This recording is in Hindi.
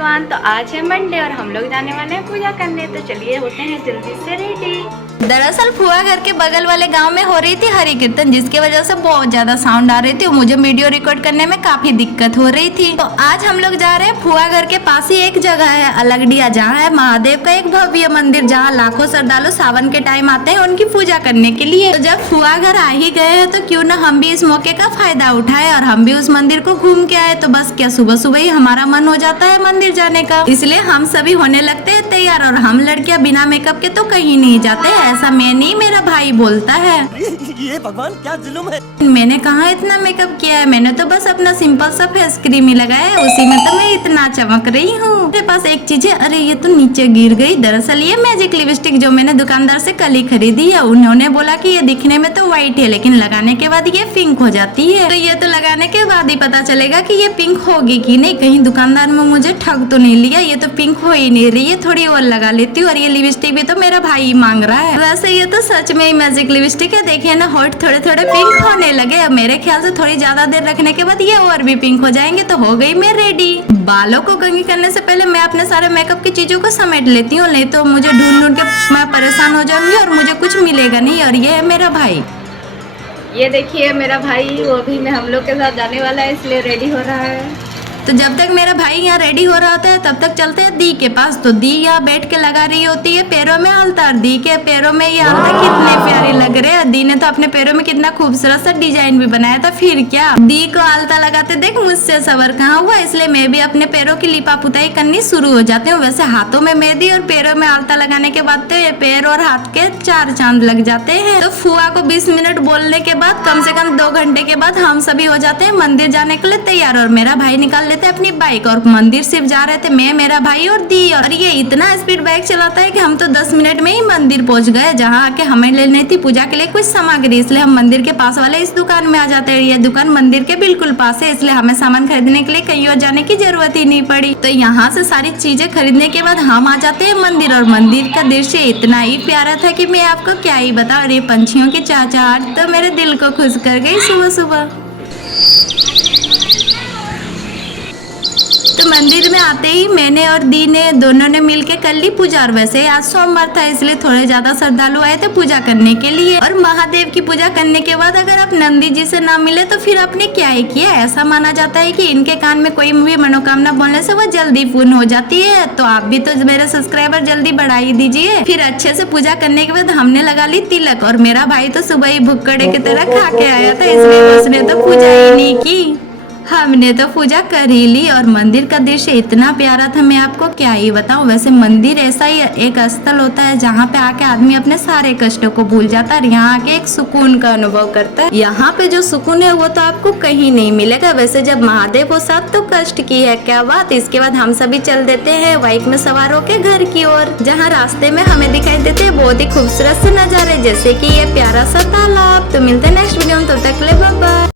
एवरीवन। तो आज है मंडे और हम लोग जाने वाले हैं पूजा करने। तो चलिए होते हैं जल्दी से रेडी। दरअसल फुआ घर के बगल वाले गांव में हो रही थी हरि कीर्तन, जिसकी वजह से बहुत ज्यादा साउंड आ रही थी और मुझे वीडियो रिकॉर्ड करने में काफी दिक्कत हो रही थी। तो आज हम लोग जा रहे हैं फुआ घर के पास ही एक जगह है अलगडिया, जहाँ है महादेव का एक भव्य मंदिर, जहाँ लाखों श्रद्धालु सावन के टाइम आते हैं उनकी पूजा करने के लिए। तो जब फुआ घर आ ही गए हैं तो क्यों ना हम भी इस मौके का फायदा उठाए और हम भी उस मंदिर को घूम के आए। तो बस क्या सुबह सुबह ही हमारा मन हो जाता है मंदिर जाने का, इसलिए हम सभी होने लगते हैं तैयार। और हम लड़कियां बिना मेकअप के तो कहीं नहीं जाते, ऐसा मैं नहीं मेरा भाई बोलता है। ये भगवान क्या जुल्म है। मैंने कहा इतना मेकअप किया है, मैंने तो बस अपना सिंपल सा फेस क्रीम ही लगाया है, उसी में तो मैं इतना चमक रही हूँ। मेरे पास एक चीज है, अरे ये तो नीचे गिर गई। दरअसल ये मैजिक लिपस्टिक जो मैंने दुकानदार से कल ही खरीदी है। उन्होंने बोला कि ये दिखने में तो व्हाइट है लेकिन लगाने के बाद ये पिंक हो जाती है। तो ये तो लगाने के बाद ही पता चलेगा कि ये पिंक होगी कि नहीं, कहीं दुकानदार में मुझे ठग तो नहीं लिया। ये तो पिंक हो ही नहीं रही है, थोड़ी और लगा लेती हूँ। और ये लिपस्टिक भी तो मेरा भाई मांग रहा है। वैसे ये तो सच में ही मैजिक लिपस्टिक है, देखिए ना होठ थोड़े थोड़े पिंक होने लगे। अब मेरे ख्याल से थोड़ी ज्यादा देर रखने के बाद ये और भी पिंक हो जाएंगे। तो हो गई मैं रेडी। बालों को कंघी करने से पहले मैं अपने सारे मेकअप की चीजों को समेट लेती हूँ, नहीं तो मुझे ढूंढ ढूंढ के मैं परेशान हो जाऊंगी और मुझे कुछ मिलेगा नहीं। और ये है मेरा भाई। ये देखिए मेरा भाई, वो भी मैं हम लोग के साथ जाने वाला है इसलिए रेडी हो रहा है। तो जब तक मेरा भाई यहाँ रेडी हो रहा होता है तब तक चलते हैं दी के पास। तो दी यहाँ बैठ के लगा रही होती है पैरों में आलता, और दी के पैरों में ये आलता कितने प्यारे लग रहे हैं। दी ने तो अपने पैरों में कितना खूबसूरत सा डिजाइन भी बनाया था। फिर क्या, दी को आलता लगाते देख मुझसे सबर कहाँ हुआ, इसलिए मैं भी अपने पैरों की लिपा पुताई करनी शुरू हो जाती हूँ। वैसे हाथों में मेहंदी और पैरों में आलता लगाने के बाद तो ये पैर और हाथ के 4 चांद लग जाते हैं। तो फुआ को 20 मिनट बोलने के बाद कम से कम 2 घंटे के बाद हम सभी हो जाते हैं मंदिर जाने के लिए तैयार। और मेरा भाई निकाल लेते अपनी बाइक और मंदिर सिर्फ जा रहे थे मैं, मेरा भाई और दी। और ये इतना स्पीड बाइक चलाता है कि हम तो 10 मिनट में ही मंदिर पहुंच गए, जहाँ आके हमें लेनी थी पूजा के लिए कुछ सामग्री। इसलिए हम मंदिर के पास वाले इस दुकान में आ जाते हैं। ये दुकान मंदिर के बिल्कुल पास है, इसलिए हमें सामान खरीदने के लिए कहीं और जाने की जरूरत ही नहीं पड़ी। तो यहाँ से सारी चीजें खरीदने के बाद हम आ जाते हैं मंदिर। और मंदिर का दृश्य इतना ही प्यारा था कि मैं आपको क्या ही बताऊं। और ये पंछियों की चहचहाट तो मेरे दिल को खुश कर गई सुबह सुबह। तो मंदिर में आते ही मैंने और दी ने दोनों ने मिलके कर ली पूजा। और वैसे आज सोमवार था इसलिए थोड़े ज्यादा श्रद्धालु आए थे पूजा करने के लिए। और महादेव की पूजा करने के बाद अगर आप नंदी जी से ना मिले तो फिर आपने क्या ही किया। ऐसा माना जाता है कि इनके कान में कोई भी मनोकामना बोलने से वो जल्दी पूर्ण हो जाती है। तो आप भी तो मेरे सब्सक्राइबर जल्दी बढ़ा ही दीजिए। फिर अच्छे से पूजा करने के बाद हमने लगा ली तिलक। और मेरा भाई तो सुबह ही भुक्कड़े की तरह खा के आया था, इसलिए उसने तो पूजा ही नहीं की। हमने तो पूजा कर ही ली। और मंदिर का दृश्य इतना प्यारा था, मैं आपको क्या ही बताऊं। वैसे मंदिर ऐसा ही एक स्थल होता है जहाँ पे आके आदमी अपने सारे कष्टों को भूल जाता है और यहाँ आके एक सुकून का अनुभव करता है। यहाँ पे जो सुकून है वो तो आपको कहीं नहीं मिलेगा। वैसे जब महादेव हो साथ तो कष्ट की है क्या बात। इसके बाद हम सभी चल देते हैं बाइक में सवार होकर घर की ओर, जहाँ रास्ते में हमें दिखाई देते हैं बहुत ही खूबसूरत से नजारे, जैसे की ये प्यारा सा तालाब। तो मिलते हैं नेक्स्ट वीडियो में, तब तक के लिए बाय बाय।